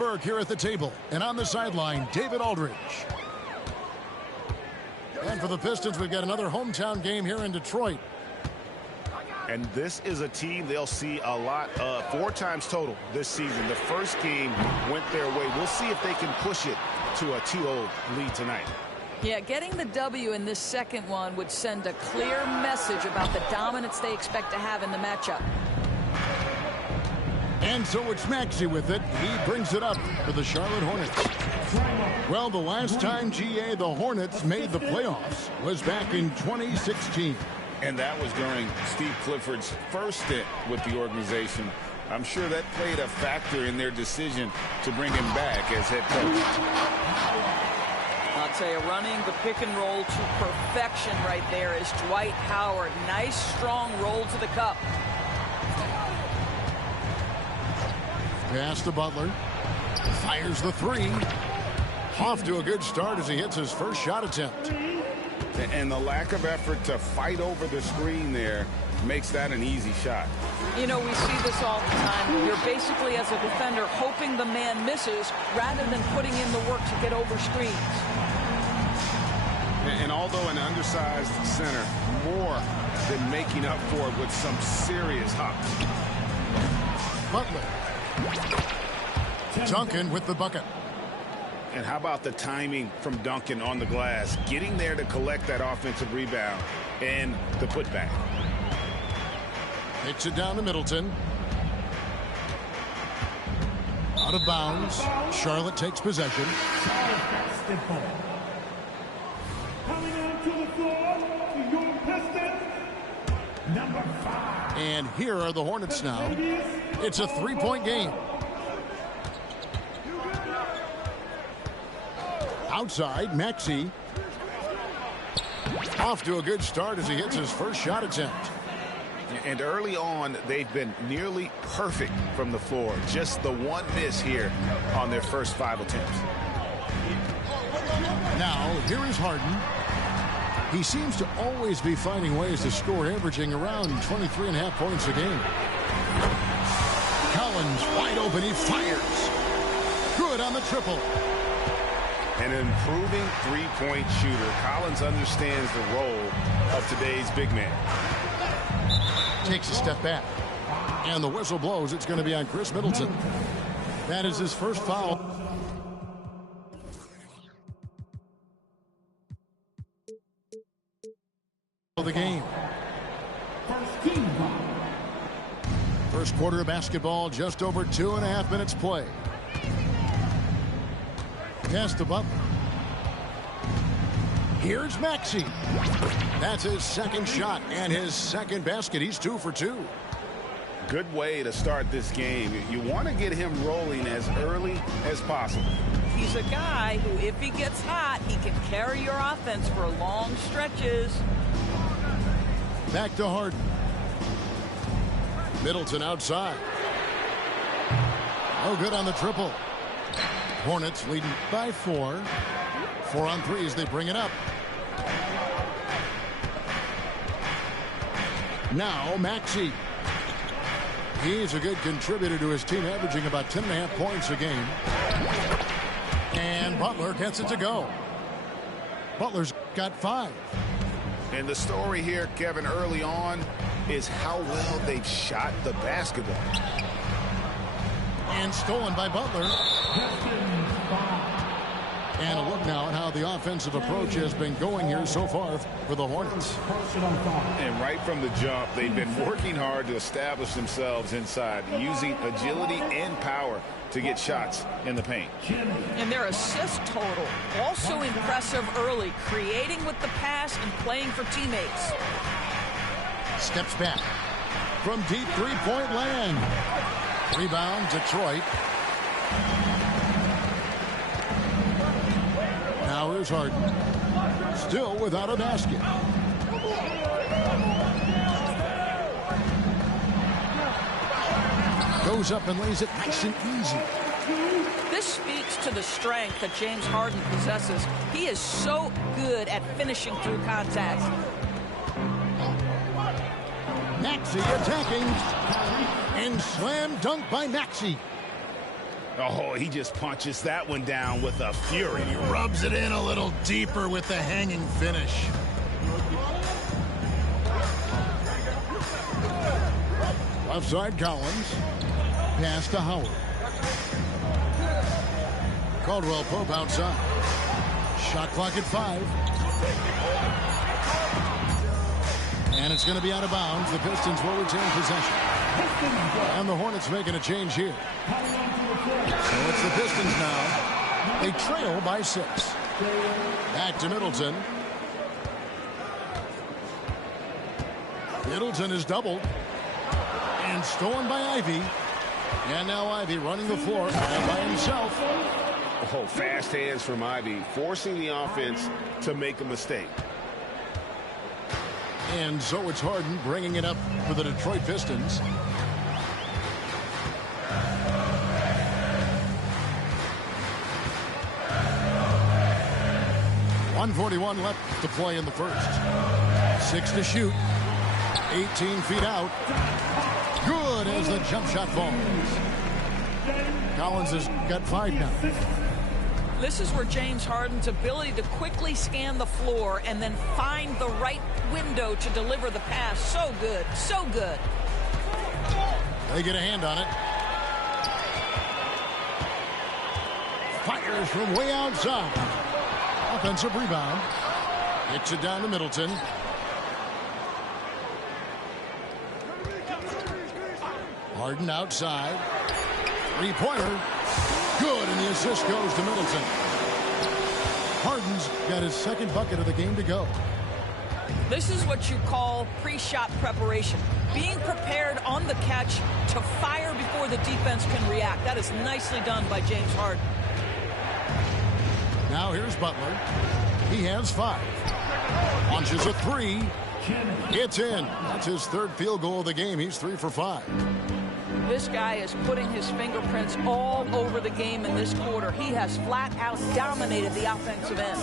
Berg here at the table, and on the sideline, David Aldridge. And for the Pistons, we've got another hometown game here in Detroit. And this is a team they'll see a lot of, 4 times total this season. The first game went their way. We'll see if they can push it to a 2-0 lead tonight. Yeah, getting the W in this second one would send a clear message about the dominance they expect to have in the matchup. And so it's Maxey with it. He brings it up for the Charlotte Hornets. Well, the last time, GA, the Hornets made the playoffs was back in 2016. And that was during Steve Clifford's first stint with the organization. I'm sure that played a factor in their decision to bring him back as head coach. I'll tell you, running the pick and roll to perfection right there is Dwight Howard. Nice, strong roll to the cup. Pass to Butler. Fires the 3. Off to a good start as he hits his first shot attempt. And the lack of effort to fight over the screen there makes that an easy shot. You know, we see this all the time. You're basically, as a defender, hoping the man misses rather than putting in the work to get over screens. And although an undersized center, more than making up for it with some serious hops. Butler. Duncan with the bucket. And how about the timing from Duncan on the glass, getting there to collect that offensive rebound and the putback. Hits it down to Middleton. Out of bounds. Charlotte takes possession. Coming onto the floor for your Pistons, number 5. And here are the Hornets now. It's a 3-point game. Outside, Maxey. Off to a good start as he hits his first shot attempt. And early on, they've been nearly perfect from the floor. Just the one miss here on their first 5 attempts. Now, here is Harden. He seems to always be finding ways to score, averaging around 23.5 points a game. Collins wide open, he fires. Good on the triple. An improving three-point shooter. Collins understands the role of today's big man. Takes a step back. And the whistle blows. It's going to be on Chris Middleton. That is his first foul. Of the game. First quarter of basketball, just over 2.5 minutes play. Pass to Butler. Here's Maxey. That's his second shot and his second basket. He's 2 for 2. Good way to start this game. You want to get him rolling as early as possible. He's a guy who, if he gets hot, he can carry your offense for long stretches. Back to Harden. Middleton outside. Oh, good on the triple. Hornets leading by 4. 4 on 3 as they bring it up. Now Maxey. He's a good contributor to his team, averaging about 10.5 points a game. And Butler gets it to go. Butler's got 5. And the story here, Kevin, early on is how well they've shot the basketball. And stolen by Butler. And a look now at how the offensive approach has been going here so far for the Hornets. And right from the jump, they've been working hard to establish themselves inside, using agility and power to get shots in the paint. And their assist total, also impressive early, creating with the pass and playing for teammates. Steps back from deep three-point land. Rebound, Detroit. Now here's Harden. Still without a basket. Goes up and lays it nice and easy. This speaks to the strength that James Harden possesses. He is so good at finishing through contact. Maxey attacking. And slam dunk by Maxey. Oh, he just punches that one down with a fury. He rubs it in a little deeper with the hanging finish. Left side Collins. Pass to Howard. Caldwell Pope outside. Shot clock at 5. And it's going to be out of bounds. The Pistons will retain possession. And the Hornets making a change here. So it's the Pistons now. They trail by 6. Back to Middleton. Middleton is doubled. And stolen by Ivy. And now Ivy running the floor all by himself. Oh, fast hands from Ivy, forcing the offense to make a mistake. And so it's Harden bringing it up for the Detroit Pistons. .141 left to play in the first. 6 to shoot. 18 feet out. Good as the jump shot falls. Collins has got 5 now. This is where James Harden's ability to quickly scan the floor and then find the right window to deliver the pass. So good. So good. They get a hand on it. Fires from way outside. Offensive rebound. Hits it down to Middleton. Harden outside. Three-pointer. Good, and the assist goes to Middleton. Harden's got his second bucket of the game to go. This is what you call pre-shot preparation. Being prepared on the catch to fire before the defense can react. That is nicely done by James Harden. Now here's Butler. He has 5. Launches a 3. It's in. That's his third field goal of the game. He's 3 for 5. This guy is putting his fingerprints all over the game in this quarter. He has flat out dominated the offensive end.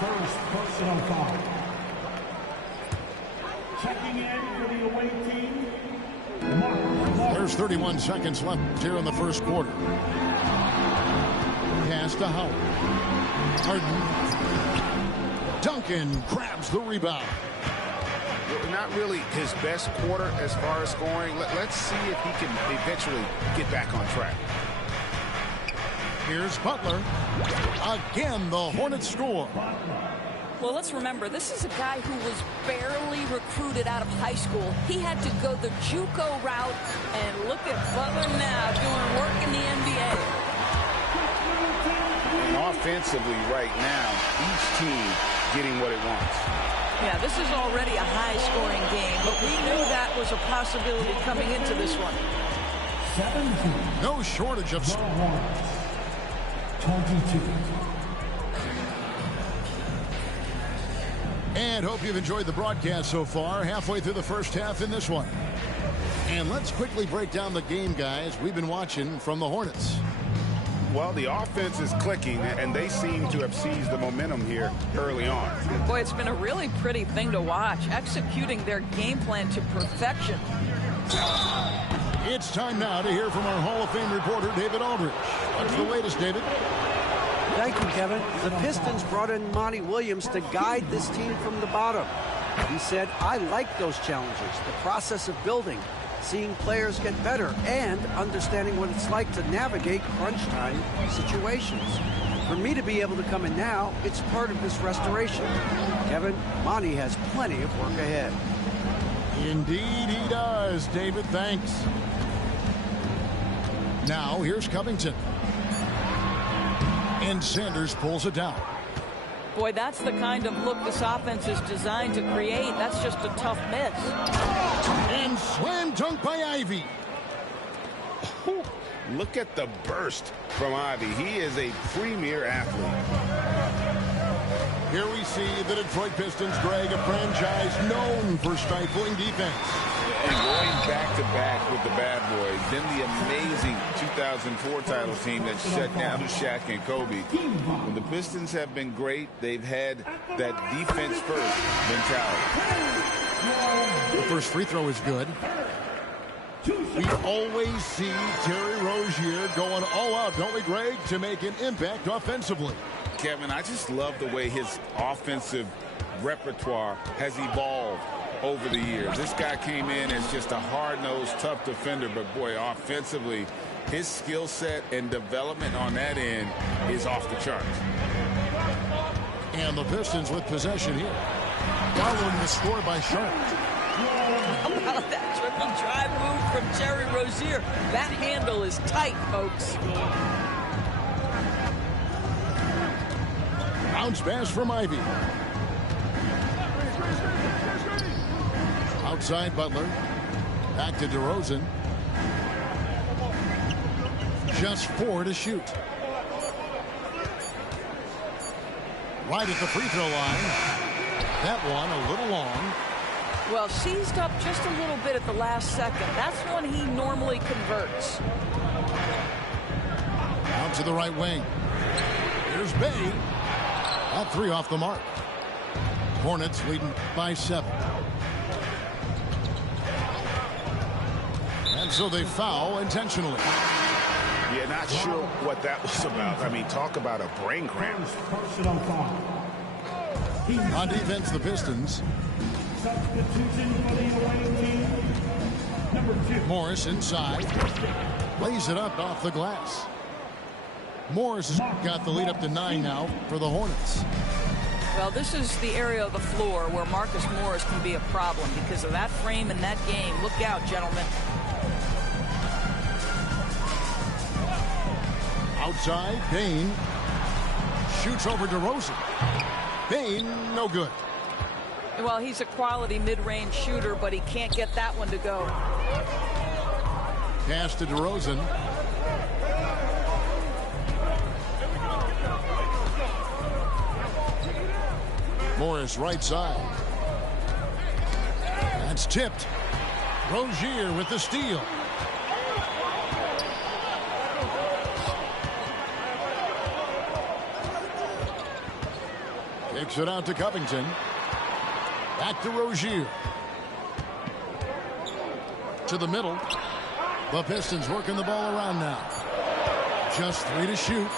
First personal foul. Checking in for the away team. There's 31 seconds left here in the first quarter. Pass to Howard. Harden. Duncan grabs the rebound. Not really his best quarter as far as scoring. Let's see if he can eventually get back on track. Here's Butler. Again, the Hornets score. Well, let's remember, this is a guy who was barely recruited out of high school. He had to go the JUCO route, and look at Butler now doing work in the NBA. And offensively right now, each team getting what it wants. Yeah, this is already a high-scoring game, but we knew that was a possibility coming into this one. 17. No shortage of... 22. And hope you've enjoyed the broadcast so far. Halfway through the first half in this one. And let's quickly break down the game, guys, we've been watching from the Hornets. Well, the offense is clicking, and they seem to have seized the momentum here early on. Boy, it's been a really pretty thing to watch, executing their game plan to perfection. It's time now to hear from our Hall of Fame reporter, David Aldridge. What's the latest, David? Thank you, Kevin. The Pistons brought in Monty Williams to guide this team from the bottom. He said, I like those challenges, the process of building, seeing players get better, and understanding what it's like to navigate crunch time situations. For me to be able to come in now, it's part of this restoration. Kevin, Monty has plenty of work ahead. Indeed he does, David. Thanks. Now, here's Covington. And Sanders pulls it down. Boy, that's the kind of look this offense is designed to create. That's just a tough miss. And slam dunk by Ivy. Look at the burst from Ivy. He is a premier athlete. Here we see the Detroit Pistons, Greg, a franchise known for stifling defense. And going back-to-back with the bad boys, then the amazing 2004 title team that shut down Shaq and Kobe. When the Pistons have been great, they've had that defense-first mentality. The first free throw is good. We always see Terry Rozier going all out, don't we, Greg, to make an impact offensively. Kevin, I just love the way his offensive repertoire has evolved over the years. This guy came in as just a hard-nosed, tough defender, but boy, offensively, his skill set and development on that end is off the charts. And the Pistons with possession here, following the score by Sharp. How about that triple drive move from Terry Rozier? That handle is tight, folks. Bounce pass from Ivy. Outside Butler. Back to DeRozan. Just 4 to shoot. Right at the free throw line. That one a little long. Well, seized up just a little bit at the last second. That's when he normally converts. Out to the right wing. Here's Bay. That 3 off the mark. Hornets leading by 7. And so they foul intentionally. Yeah, not sure what that was about. I mean, talk about a brain cramp. On defense, the Pistons. Substitution for the away team. Number 2. Morris inside. Lays it up off the glass. Morris has got the lead up to 9 now for the Hornets. Well, this is the area of the floor where Marcus Morris can be a problem because of that frame in that game. Look out, gentlemen. Outside, Bain shoots over DeRozan. Bain, no good. Well, he's a quality mid-range shooter, but he can't get that one to go. Pass to DeRozan. Morris right side. That's tipped. Rozier with the steal. Kicks it out to Covington. Back to Rozier. To the middle. The Pistons working the ball around now. Just 3 to shoot.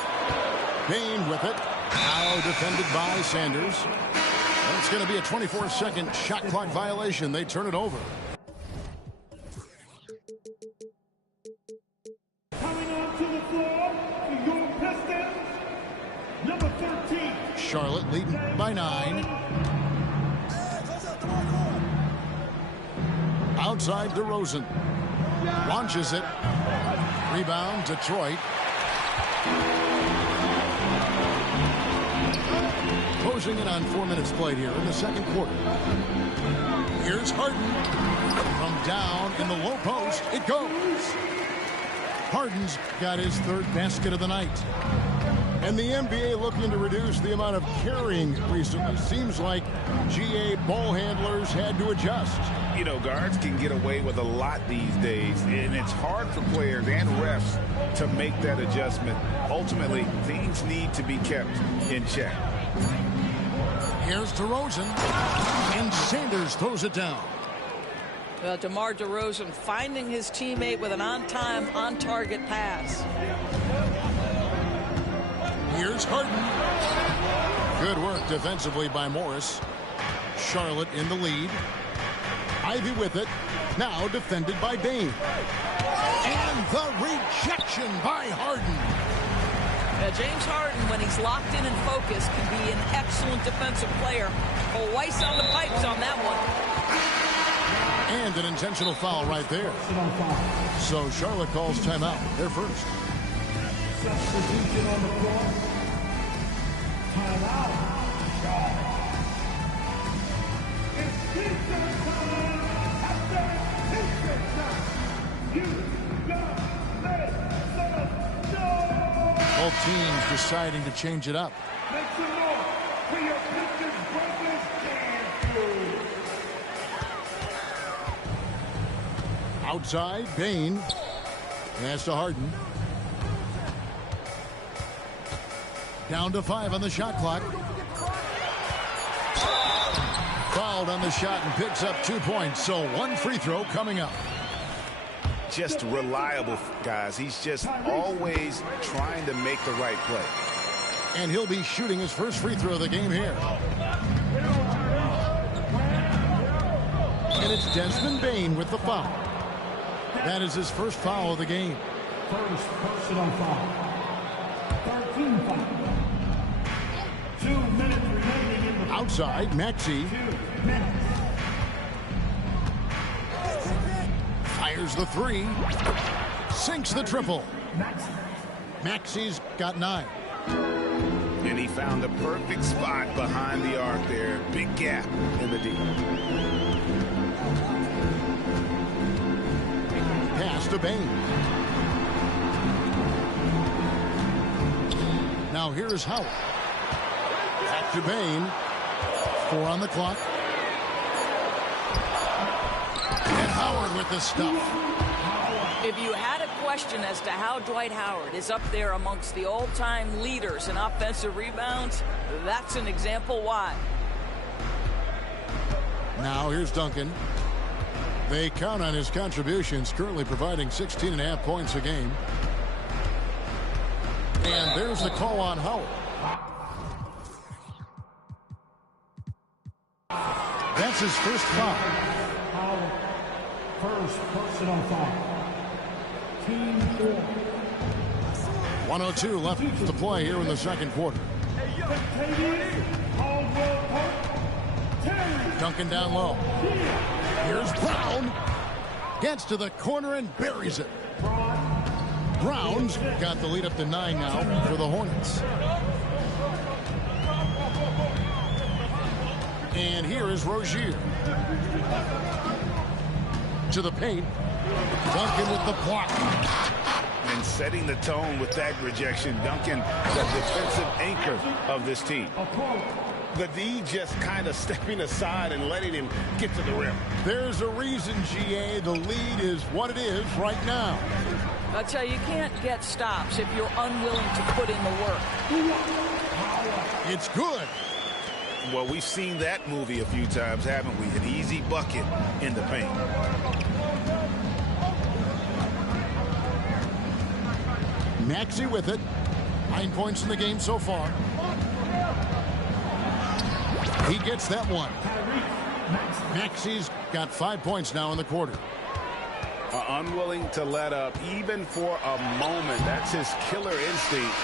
Bain with it. Now defended by Sanders. And it's going to be a 24-second shot clock violation. They turn it over. Coming onto the floor for your Pistons, number 13. Charlotte leading by 9. Outside DeRozan. Launches it. Rebound, Detroit. Closing in on 4 minutes played here in the second quarter. Here's Harden. From down in the low post, it goes. Harden's got his 3rd basket of the night. And the NBA looking to reduce the amount of carrying recently. Seems like GA ball handlers had to adjust. You know, guards can get away with a lot these days, and it's hard for players and refs to make that adjustment. Ultimately, things need to be kept in check. Here's DeRozan, and Sanders throws it down. Well, DeMar DeRozan finding his teammate with an on-time, on-target pass. Here's Harden. Good work defensively by Morris. Charlotte in the lead. Ivy with it. Now defended by Bain. And the rejection by Harden. James Harden, when he's locked in and focused, can be an excellent defensive player. But Weiss on the pipes on that one. And an intentional foul right there. So Charlotte calls timeout. They're first. Substitution on the floor. Timeout. It's Pistons time. After Pistons time. You got let us know. Both teams deciding to change it up. Make some noise for your Pistons brothers and crew. Outside, Bain. Pass to Harden. Down to 5 on the shot clock. Fouled on the shot and picks up 2 points. So one free throw coming up. Just reliable, guys. He's just always trying to make the right play. And he'll be shooting his first free throw of the game here. And it's Desmond Bane with the foul. That is his first foul of the game. First personal foul. 13 foul. 2 minutes remaining in the Outside, Maxey 2 minutes. fires the three. Sinks the triple. Maxey's got 9. And he found the perfect spot behind the arc there. Big gap in the D. Pass to Bane. Now here's Howard. Back to Bane. 4 on the clock. And Howard with the stuff. If you had a question as to how Dwight Howard is up there amongst the all-time leaders in offensive rebounds, that's an example why. Now here's Duncan. They count on his contributions, currently providing 16.5 points a game. And there's the call on Howard. That's his first foul. Howard, first personal foul. Team 4. 1:02 left to play here in the second quarter. Duncan down low. Here's Brown. Gets to the corner and buries it. Brown's got the lead up to 9 now for the Hornets. And here is Rozier. To the paint. Duncan with the block. And setting the tone with that rejection. Duncan, the defensive anchor of this team. The D just kind of stepping aside and letting him get to the rim. There's a reason, GA, the lead is what it is right now. I tell you, you can't get stops if you're unwilling to put in the work. It's good. Well, we've seen that movie a few times, haven't we? An easy bucket in the paint. Maxey with it. 9 points in the game so far. He gets that one. Maxey's got 5 points now in the quarter. Unwilling to let up even for a moment. That's his killer instinct,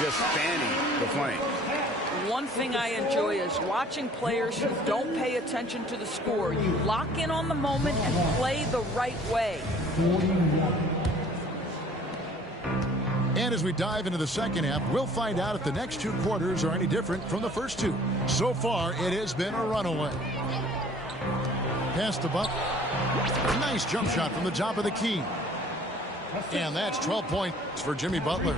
just fanning the flame. One thing I enjoy is watching players who don't pay attention to the score. You lock in on the moment and play the right way. And as we dive into the second half, we'll find out if the next 2 quarters are any different from the first 2. So far, it has been a runaway. Pass to Buck. Nice jump shot from the top of the key. And that's 12 points for Jimmy Butler.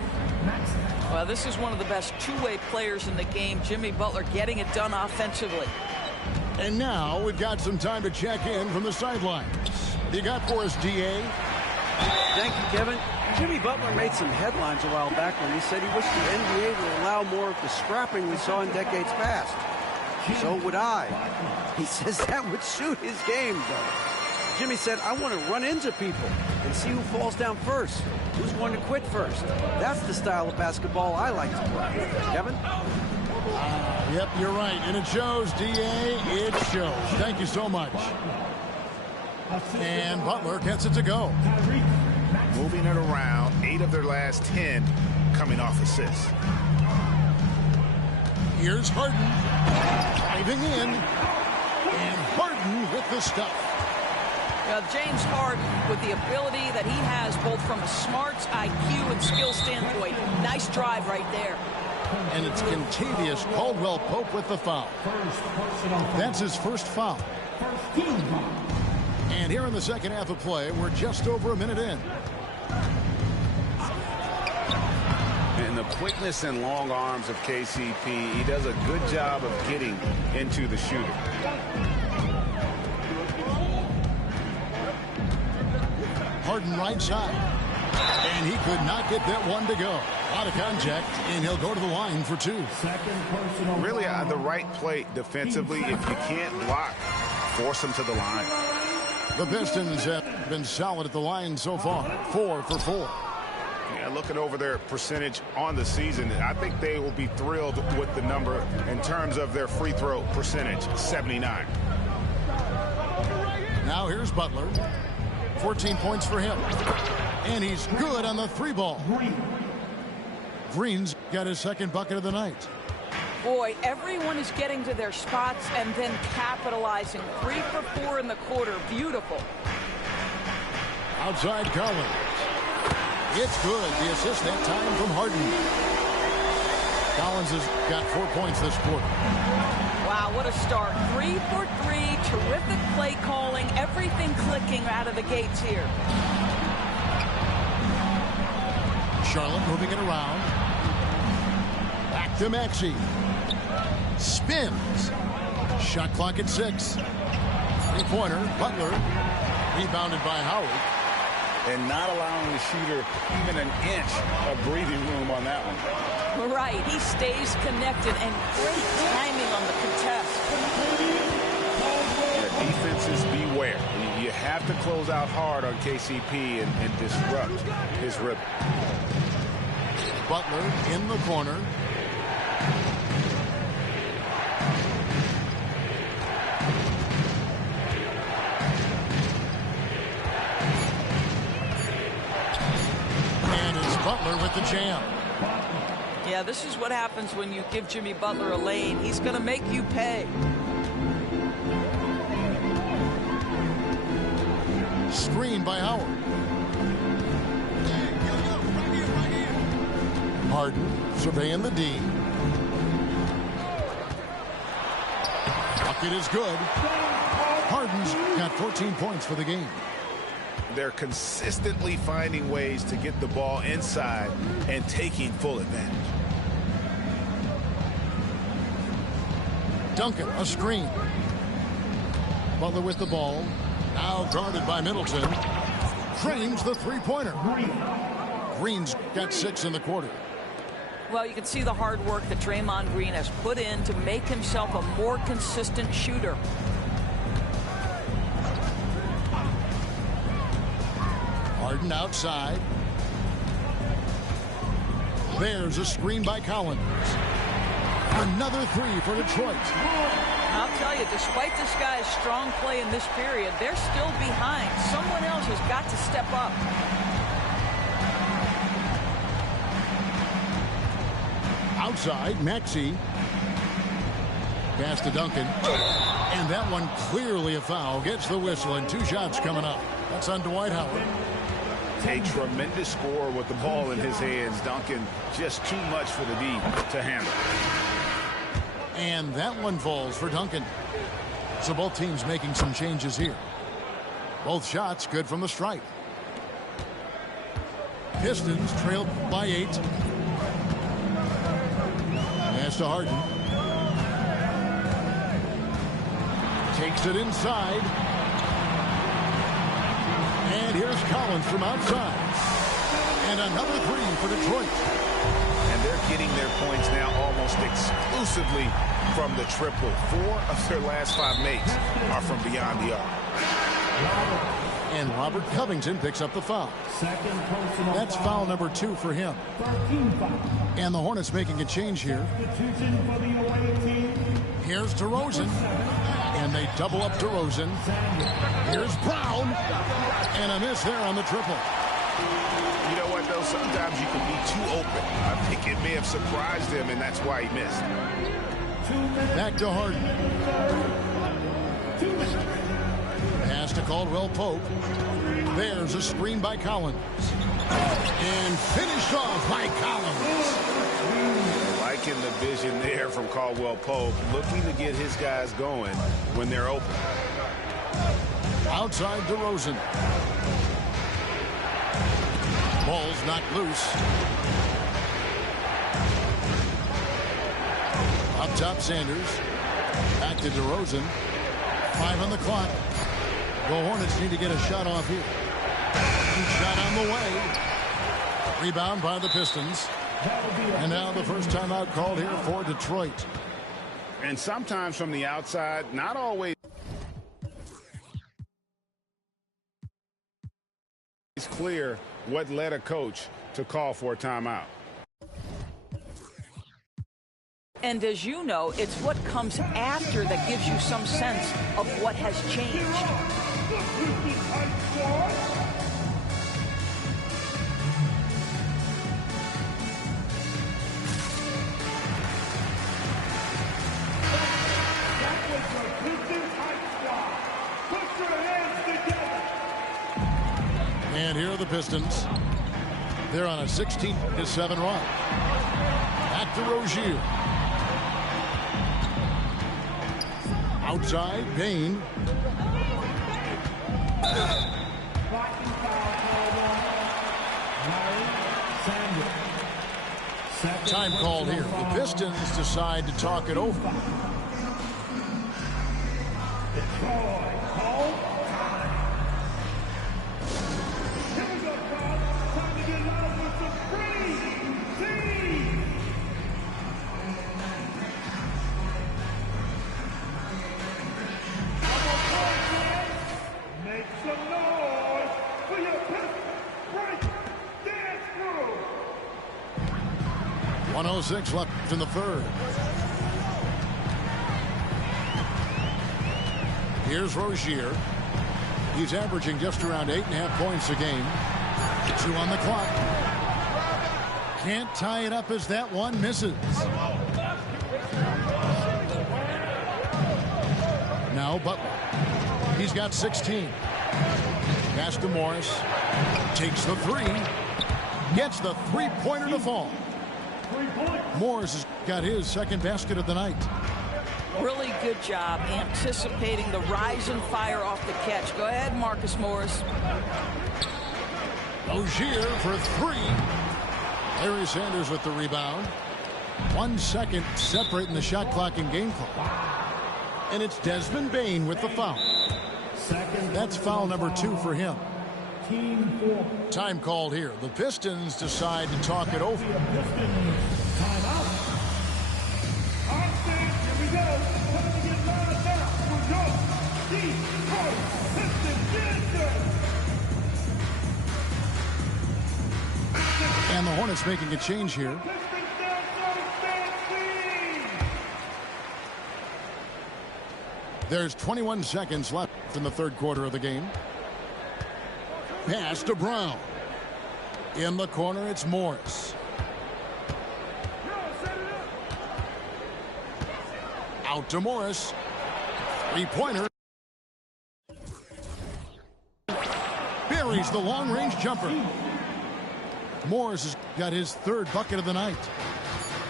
Well, this is one of the best two-way players in the game. Jimmy Butler getting it done offensively. And now we've got some time to check in from the sidelines. You got for us, DA? Thank you, Kevin. Jimmy Butler made some headlines a while back when he said he wished the NBA would allow more of the scrapping we saw in decades past. So would I. He says that would suit his game, though. Jimmy said, I want to run into people and see who falls down first, who's going to quit first. That's the style of basketball I like to play. Kevin? Yep, you're right. And it shows, DA. It shows. Thank you so much. And Butler gets it to go. Moving it around, 8 of their last 10 coming off assists. Here's Harden. Diving in. And Harden with the stuff. James Harden, with the ability that he has both from a smarts, IQ, and skill standpoint, nice drive right there. And it's Contavious Caldwell-Pope with the foul. That's his first foul. And here in the second half of play, we're just over a minute in. And the quickness and long arms of KCP, he does a good job of getting into the shooter. Harden right side. And he could not get that one to go. Out of contact, and he'll go to the line for 2. Really the right play defensively. If you can't block, force him to the line. The Pistons have been solid at the line so far. 4 for 4. Yeah, looking over their percentage on the season, I think they will be thrilled with the number in terms of their free throw percentage, 79. Now here's Butler. 14 points for him. And he's good on the 3 ball. Green's got his second bucket of the night. Boy, everyone is getting to their spots and then capitalizing. 3 for 4 in the quarter. Beautiful. Outside Collins. It's good. The assist that time from Harden. Collins has got 4 points this quarter. Wow, what a start. 3 for 3. Terrific play calling. Everything clicking out of the gates here. Charlotte moving it around. Back to Maxey. Spins. Shot clock at 6. 3-pointer. Butler. Rebounded by Howard. And not allowing the shooter even an inch of breathing room on that one. Right. He stays connected and great timing on the contest. Yeah, defenses beware. You have to close out hard on KCP and disrupt his rhythm. Butler in the corner. And it's Butler with the jam. Yeah, this is what happens when you give Jimmy Butler a lane. He's going to make you pay. Screen by Howard. Harden surveying the D. Bucket is good. Harden's got 14 points for the game. They're consistently finding ways to get the ball inside and taking full advantage. Duncan, a screen. Butler with the ball. Now guarded by Middleton. Frames the 3-pointer. Green's got 6 in the quarter. Well, you can see the hard work that Draymond Green has put in to make himself a more consistent shooter. Harden outside. There's a screen by Collins. Another 3 for Detroit. I'll tell you, despite this guy's strong play in this period, they're still behind. Someone else has got to step up. Outside, Maxey. Pass to Duncan. And that one clearly a foul. Gets the whistle and 2 shots coming up. That's on Dwight Howard. A tremendous scorer with the ball in his hands. Duncan just too much for the D to handle. And that one falls for Duncan. So both teams making some changes here. Both shots good from the stripe. Pistons trailed by 8. Pass to Harden. Takes it inside. And here's Collins from outside. And another 3 for Detroit. And they're getting their points now almost exclusively from the triple. 4 of their last 5 makes are from beyond the arc. And Robert Covington picks up the foul. That's foul number 2 for him. And the Hornets making a change here. Here's DeRozan. And they double up DeRozan. Here's Brown. And a miss there on the triple. You know what, though? Sometimes you can be too open. I think it may have surprised him, and that's why he missed. Back to Harden. Pass to Caldwell Pope. There's a screen by Collins. And finished off by Collins. Liking the vision there from Caldwell Pope, looking to get his guys going when they're open. Outside DeRozan. Ball's knocked loose. Up top, Sanders. Back to DeRozan. 5 on the clock. The Hornets need to get a shot off here. Shot on the way. Rebound by the Pistons. And now the first timeout called here for Detroit. And sometimes from the outside, not always clear what led a coach to call for a timeout. And as you know, it's what comes after that gives you some sense of what has changed. And here are the Pistons. They're on a 16-7 run. Back to Rozier. Outside, Bain. Time called here. The Pistons decide to talk it over. Make some noise for your Pistons break dance crew. 1:06 left in the third. Here's Rozier. He's averaging just around 8.5 points a game. 2 on the clock. Can't tie it up as that one misses. Now Butler. He's got 16. Pass to Morris. Takes the three. Gets the three-pointer to fall. Morris has got his second basket of the night. Really good job anticipating the rise and fire off the catch. Go ahead, Marcus Morris. Rozier for three. Larry Sanders with the rebound. 1 second separating the shot clock and game clock. And it's Desmond Bain with the foul. That's foul number 2 for him. Time called here. The Pistons decide to talk it over. And the Hornets making a change here. There's 21 seconds left in the third quarter of the game. Pass to Brown. In the corner, it's Morris. Out to Morris. Three-pointer. Buries the long-range jumper. Morris has got his third bucket of the night.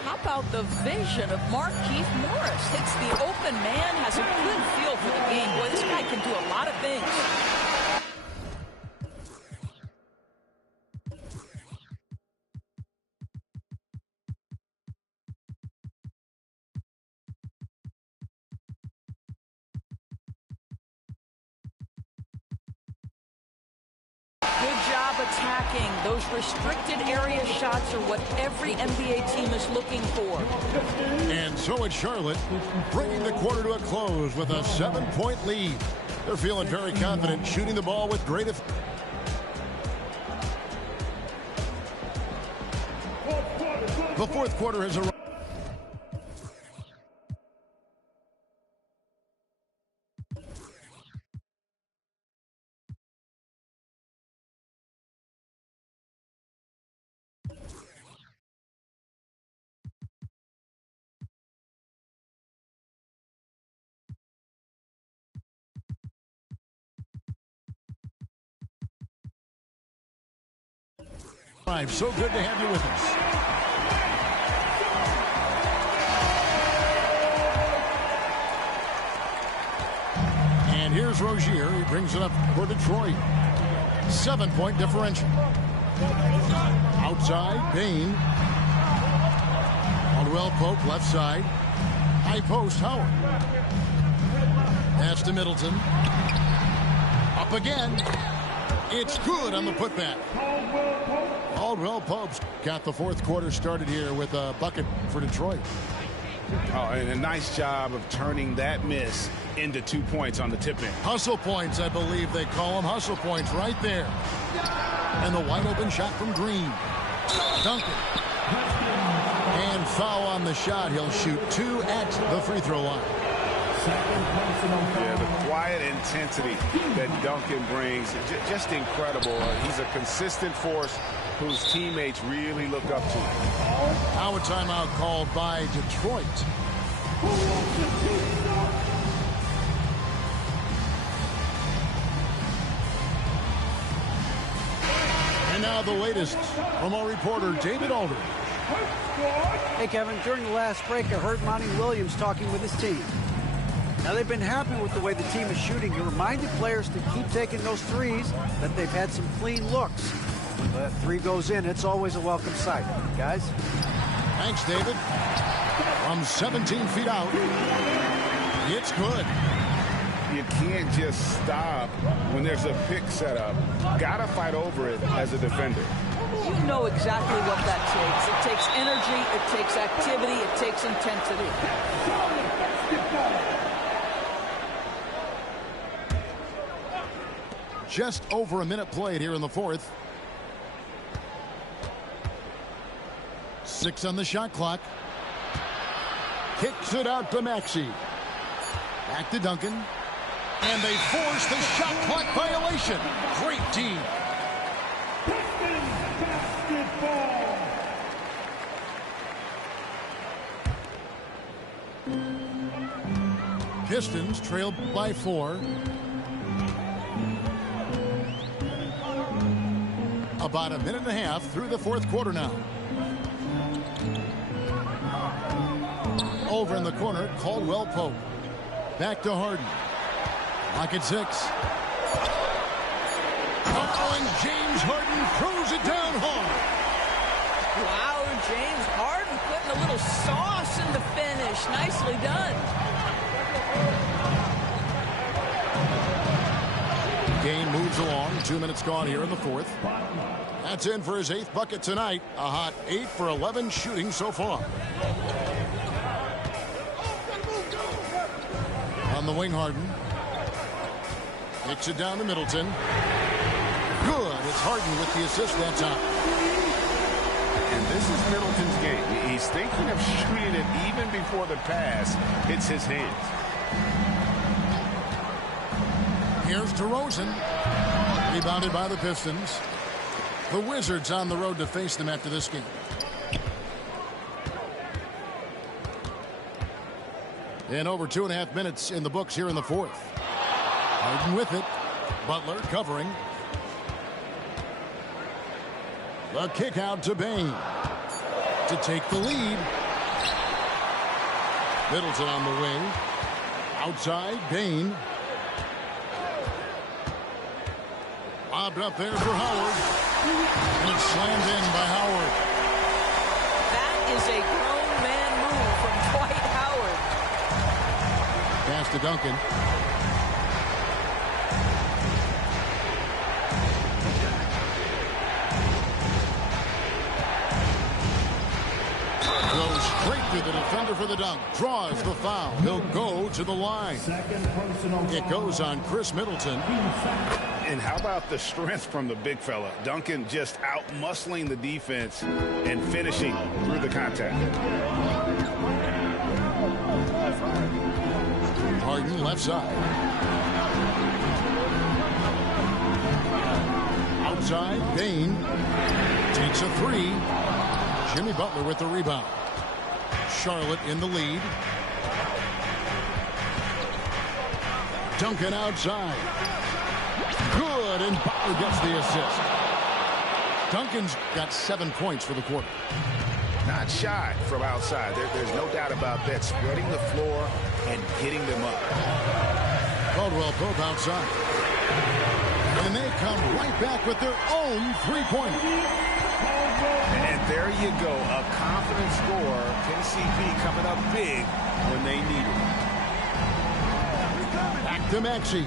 How about the vision of Markieff Morris? Hits the open man, has a good feel for the game. Boy, this guy can do a lot of things. Good job attacking. Those restricted area shots are what every NBA team is looking for. And so it's Charlotte, bringing the quarter to a close with a 7-point lead. They're feeling very confident, shooting the ball with great effect. The fourth quarter has arrived. So good to have you with us. And here's Rozier. He brings it up for Detroit. 7-point differential. Outside, Bain. Caldwell Pope left side. High post, Howard. Pass to Middleton. Up again. It's good on the putback. Caldwell Pope's got the fourth quarter started here with a bucket for Detroit. Oh, and a nice job of turning that miss into 2 points on the tip-in. Hustle points, I believe they call them. Hustle points right there. And the wide open shot from Green. Duncan. And foul on the shot. He'll shoot 2 at the free throw line. Yeah, the quiet intensity that Duncan brings, just incredible. He's a consistent force whose teammates really look up to. Now a timeout called by Detroit. And now the latest from our reporter, David Aldridge. Hey, Kevin, during the last break, I heard Monty Williams talking with his team. Now, they've been happy with the way the team is shooting. He reminded players to keep taking those threes, that they've had some clean looks. When that three goes in, it's always a welcome sight. Guys? Thanks, David. From 17 feet out, it's good. You can't just stop when there's a pick set up. Gotta fight over it as a defender. You know exactly what that takes. It takes energy, it takes activity, it takes intensity. Just over a minute played here in the fourth. 6 on the shot clock. Kicks it out to Maxey. Back to Duncan. And they force the shot clock violation. Great team. Pistons trailed by 4. About a minute and a half through the fourth quarter now. Over in the corner, Caldwell Pope. Back to Harden. Lock at 6. Oh, and James Harden throws it down hard. Wow, James Harden putting a little sauce in the finish. Nicely done. Game moves along. 2 minutes gone here in the fourth. That's in for his 8th bucket tonight. A hot 8 for 11 shooting so far. On the wing, Harden. Kicks it down to Middleton. Good. It's Harden with the assist that time. And this is Middleton's game. He's thinking of shooting it even before the pass hits his hands. Here's DeRozan. Rebounded by the Pistons. The Wizards on the road to face them after this game. And over 2.5 minutes in the books here in the fourth. Harden with it. Butler covering. The kick out to Bane to take the lead. Middleton on the wing. Outside, Bane. Lobbed up there for Howard. And it's slammed in by Howard. That is a grown man move from Dwight Howard. Pass to Duncan. Goes straight through the defender for the dunk. Draws the foul. He'll go to the line. It goes on Chris Middleton. And how about the strength from the big fella? Duncan just out-muscling the defense and finishing through the contact. Harden left side. Outside, Bane takes a 3. Jimmy Butler with the rebound. Charlotte in the lead. Duncan outside. Good, and Butler gets the assist. Duncan's got 7 points for the quarter. Not shy from outside. There's no doubt about that. Spreading the floor and getting them up. Caldwell Pope outside. And they come right back with their own three-pointer. And there you go. A confident scorer. KCP coming up big when they need it. Back to Maxey.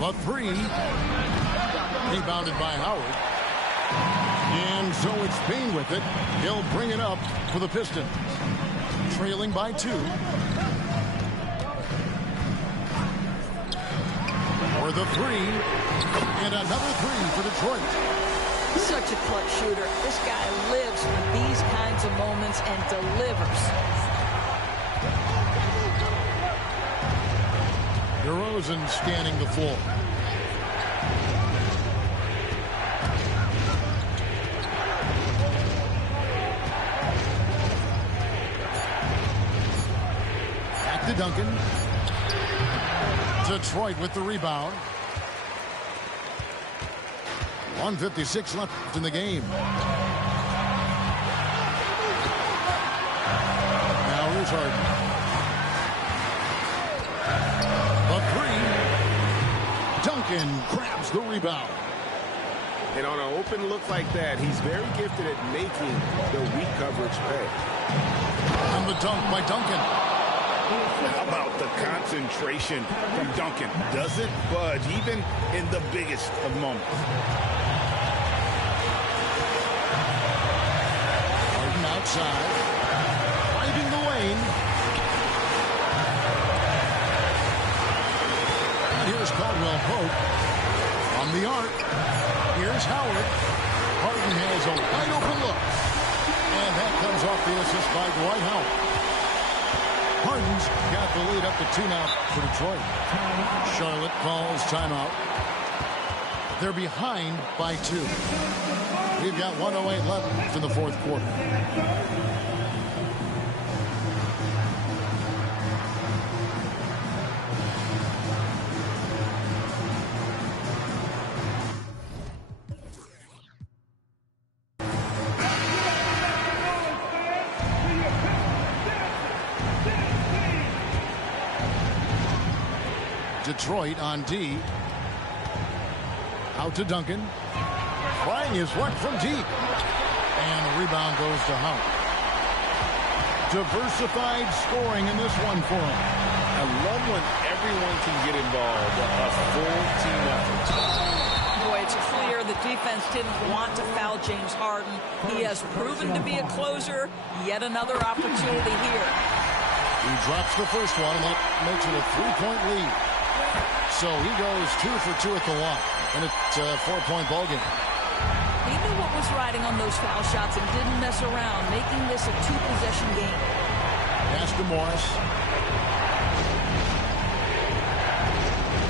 The three. Rebounded by Howard. And so it's Payne with it. He'll bring it up for the Pistons. Trailing by 2. For the three. And another three for Detroit. Such a clutch shooter. This guy lives for these kinds of moments and delivers. DeRozan scanning the floor. Back to Duncan. Detroit with the rebound. 1:56 left in the game. Now here's Harden. The three. Duncan grabs the rebound. And on an open look like that, he's very gifted at making the weak coverage pay. And the dunk by Duncan. How about the concentration from Duncan? Doesn't budge, even in the biggest of moments. Harden outside. Driving the lane. And here's Caldwell Pope. On the arc. Here's Howard. Harden has a wide open look. And that comes off the assist by Dwight Howard. Harden's got the lead up to 2 now for Detroit. Charlotte calls timeout. They're behind by 2. We've got 1:08 left in the fourth quarter. Detroit on D. Out to Duncan. Trying his luck from deep. And the rebound goes to Howard. Diversified scoring in this one for him. I love when everyone can get involved. A full team effort. Boy, it's clear the defense didn't want to foul James Harden. He has proven to be a closer. Yet another opportunity here. He drops the first one, and that makes it a 3-point lead. So he goes 2 for 2 at the line, and it's a 4-point ball game. He knew what was riding on those foul shots and didn't mess around, making this a 2-possession game. Pass to Morris.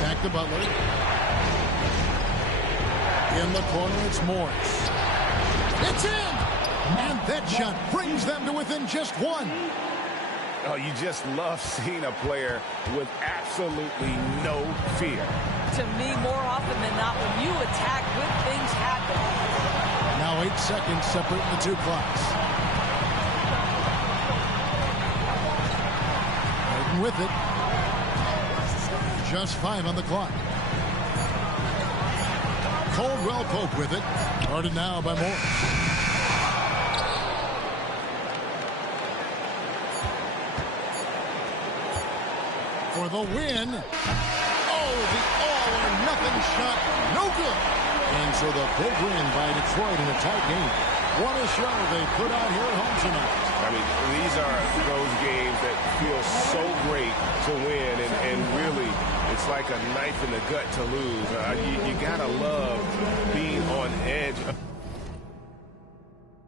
Back to Butler. In the corner, it's Morris. It's in! And that shot brings them to within just 1. Oh, you just love seeing a player with absolutely no fear. To me, more often than not, when you attack, good things happen. Now 8 seconds separate the 2 clocks. Harden with it. Just 5 on the clock. Caldwell Pope with it. Guarded now by Morris. For the win. Oh, the all-or-nothing shot. No good. And so the big win by Detroit in a tight game. What a show they put out here at home tonight. I mean, these are those games that feel so great to win, and really, it's like a knife in the gut to lose. You got to love being on edge.